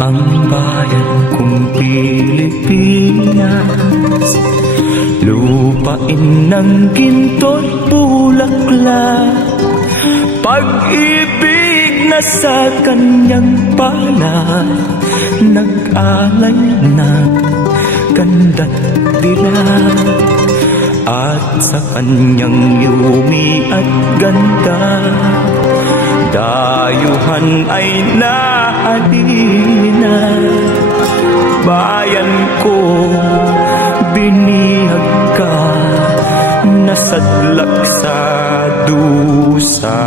ang bayan kong Pilipinas, lupain ng ginto't bulaklak, pag-ibig na sa kanyang palad, nag-alay ng ganda't dilag, at sa kanyang yumi at ganda, dayuhan ay nahalina. Bayan ko, binihag ka, nasadlak sa dusa.